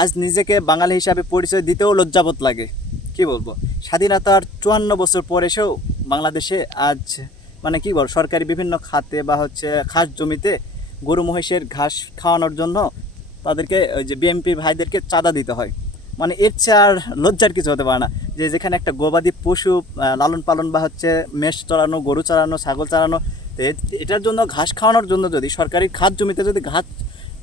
আজ নিজেকে বাঙালি হিসাবে পরিচয় দিতেও লজ্জাবোধ লাগে। কি বলবো, স্বাধীনতার 54 বছর পর এসেও বাংলাদেশে আজ মানে কি বল, সরকারি বিভিন্ন খাতে বা খাস জমিতে গরু মহিষের ঘাস খাওয়ানোর জন্য তাদেরকে ওই যে বিএমপি ভাইদেরকে চাঁদা দিতে হয়। মানে এর চেয়ে আর লজ্জার কিছু হতে পারে না, যে যেখানে একটা গবাদি পশু লালন পালন বা মেষ চড়ানো, গরু চড়ানো, ছাগল চড়ানো, তো এটার জন্য ঘাস খাওয়ানোর জন্য যদি সরকারি খাস জমিতে যদি ঘাস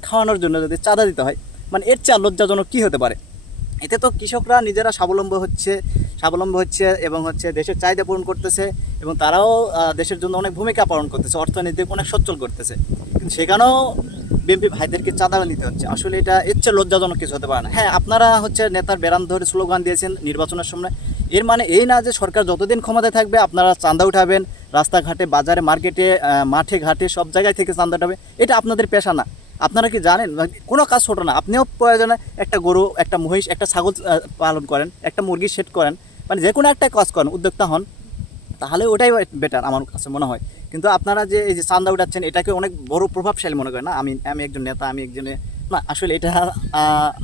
খাওয়ানোর জন্য যদি চাঁদা দিতে হয়, মানে এর চেয়ে আর লজ্জাজনক কী হতে পারে। এতে তো কৃষকরা নিজেরা স্বাবলম্বী হচ্ছে এবং দেশের চাহিদা পূরণ করতেছে, এবং তারাও দেশের জন্য অনেক ভূমিকা পালন করতেছে, অর্থনীতি অনেক সচ্ছল করতেছে। কিন্তু সেখানেও বিএনপি ভাইদেরকে চাঁদা নিতে হচ্ছে। আসলে এটা এর চেয়ে লজ্জাজনক কিছু হতে পারে না। হ্যাঁ, আপনারা নেতার বেরান ধরে স্লোগান দিয়েছেন নির্বাচনের সময়, এর মানে এই না যে সরকার যতদিন ক্ষমতায় থাকবে আপনারা চাঁদা উঠাবেন, রাস্তাঘাটে, বাজারে, মার্কেটে, মাঠে ঘাটে সব জায়গায় থেকে চাঁদা উঠাবে। এটা আপনাদের পেশা না। আপনারা কি জানেন, কোনো কাজ ছোটো না। আপনিও প্রয়োজনে একটা গরু, একটা মহিষ, একটা ছাগল পালন করেন, একটা মুরগি সেট করেন, মানে যে কোনো একটা কাজ করেন, উদ্যোক্তা হন, তাহলে ওটাই বেটার আমার কাছে মনে হয়। কিন্তু আপনারা যে এই যে চাঁদা উঠাচ্ছেন, এটাকে অনেক বড় প্রভাবশালী মনে করেন না। আমি একজন নেতা, আমি একজনে না, আসলে এটা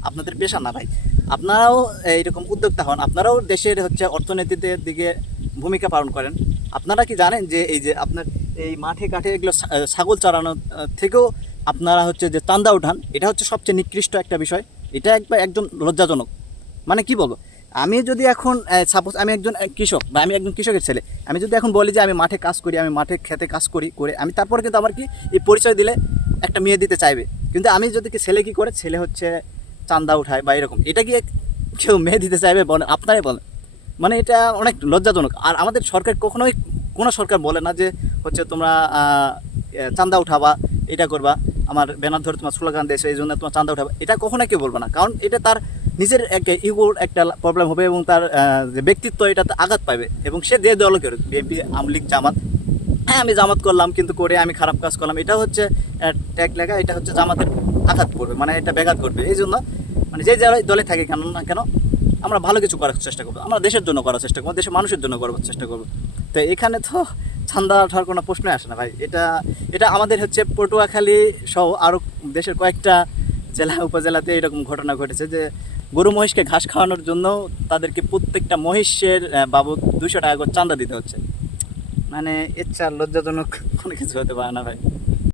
আপনাদের পেশা না ভাই। আপনারাও এইরকম উদ্যোক্তা হন, আপনারাও দেশের অর্থনীতিতে দিকে ভূমিকা পালন করেন। আপনারা কি জানেন যে এই যে আপনার এই মাঠে ঘাটে এগুলো ছাগল চড়ানো থেকেও আপনারা যে চাঁদা উঠান, এটা সবচেয়ে নিকৃষ্ট একটা বিষয়। এটা একদম লজ্জাজনক। মানে কি বলবো, আমি যদি এখন সাপোজ আমি একজন কৃষক বা আমি একজন কৃষকের ছেলে, আমি যদি এখন বলি যে আমি মাঠে কাজ করি, আমি মাঠে খেতে কাজ করি করে আমি, তারপরে কিন্তু আমার কি এই পরিচয় দিলে একটা মেয়ে দিতে চাইবে। কিন্তু আমি যদি ছেলে কি করে, ছেলে চাঁদা উঠায় বা এরকম, এটা কি কেউ মেয়ে দিতে চাইবে? বলেন, আপনারাই বলেন। মানে এটা অনেক লজ্জাজনক। আর আমাদের সরকার কখনোই, কোনো সরকার বলে না যে তোমরা চাঁদা উঠাবা, এটা করবা, আমার ব্যানার ধরে তোমার স্লোগান দিয়েছো এই জন্য তোমার চাঁদা উঠাবা, এটা কখনোই কেউ বলবে না। কারণ এটা তার নিজের ইগোর একটা প্রবলেম হবে, এবং তার যে ব্যক্তিত্ব, এটাতে আঘাত পাবে। এবং সে যে দল করে, বিএনপি, আওয়ামী লীগ, জামাত, হ্যাঁ আমি জামাত করলাম কিন্তু করে আমি খারাপ কাজ করলাম, এটা ট্যাগ লেখা, এটা জামাতের আঘাত পড়বে, মানে এটা ব্যাঘাত করবে। এই জন্য মানে যে দলে থাকে কেন না কেন, আমরা ভালো কিছু করার চেষ্টা করবো, আমরা দেশের জন্য করার চেষ্টা করবো, দেশের মানুষের জন্য করার চেষ্টা করবো। তো এখানে তো চাঁদা ওঠার কোনো প্রশ্নই আসে না ভাই। এটা আমাদের পটুয়াখালী সহ আরও দেশের কয়েকটা জেলা উপজেলাতে এরকম ঘটনা ঘটেছে, যে গরু মহিষকে ঘাস খাওয়ানোর জন্য তাদেরকে প্রত্যেকটা মহিষের বাবদ 200 টাকা করে চাঁদা দিতে হচ্ছে। মানে এর চেয়ে লজ্জাজনক কোনো কিছু হতে পারে না ভাই।